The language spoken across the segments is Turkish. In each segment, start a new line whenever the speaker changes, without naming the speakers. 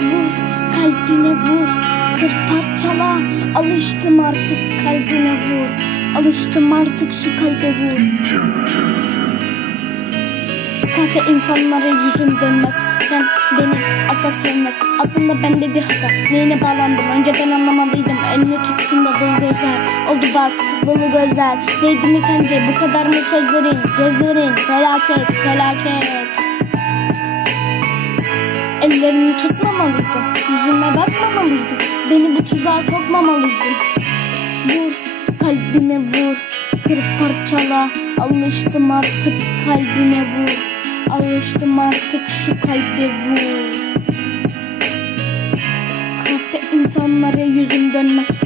Vur kalbime vur kır parçala. Alıştım artık kalbime vur Alıştım artık şu kalbe vur Kahve insanlara yüzüm dönmez. Sen beni asla sevmez. Aslında ben de bir hata. Neyine bağlandım? Önceden anlamalıydım Önüne tuttuğumda dolu gözler. Oldu bak dolu gözler. Neydi mi sence? Bu kadar mı sözlerin? Gözlerin. Felaket felaket. Ellerini tutmamalıydın Yüzüme bakmamalıydın Beni bu tuzağa sokmamalıydın Vur kalbime vur. Kırıp parçala. Alıştım artık kalbine vur. Alıştım artık şu kalbe vur. Kahpe insanlara yüzüm dönmez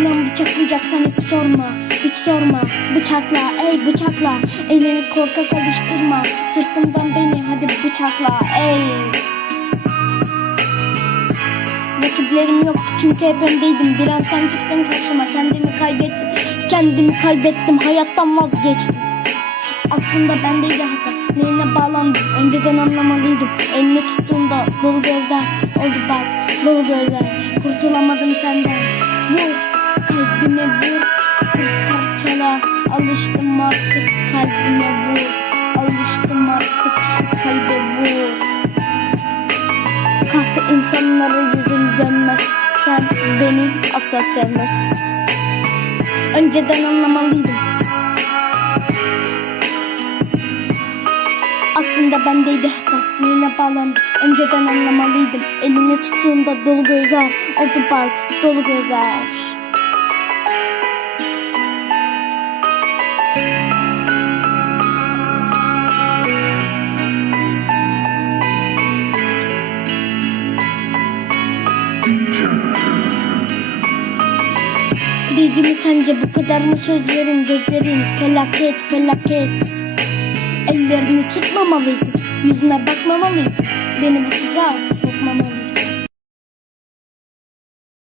Sırtımdan bıçaklayacaksan hiç sorma Hiç sorma. Bıçakla ey bıçakla Elini korkak alıştırma Sırtımdan beni hadi bıçakla ey. Rakiplerim yoktu çünkü hep öndeydim. Bir an sen çıktın karşıma kendimi kaybettim. Kendimi kaybettim hayattan vazgeçtim. Aslında bendeydi hata Neyine bağlandım? Önceden anlamalıydım. Elini tuttuğumda dolu gözler Oldu bak dolu gözler. Kurtulamadım senden. Vur kalbime vur Kır parçala. Alıştım artık kalbime vur Alıştım artık şu kalbe vur. Kahve insanlara yüzüm dönmez Sen beni asla sevmez. Önceden anlamalıydım. Aslında bendeydi hata Neyine bağlandım? Önceden anlamalıydım. Elini tuttuğumda dolu gözler Oldu bak dolu gözler Değdi mi sence bu kadar mı sözlerin? Gözlerin Felaket felaket. Ellerini tutmamalıydın Yüzüne bakmamalıydın Beni bu tuzağa sokmamalıydın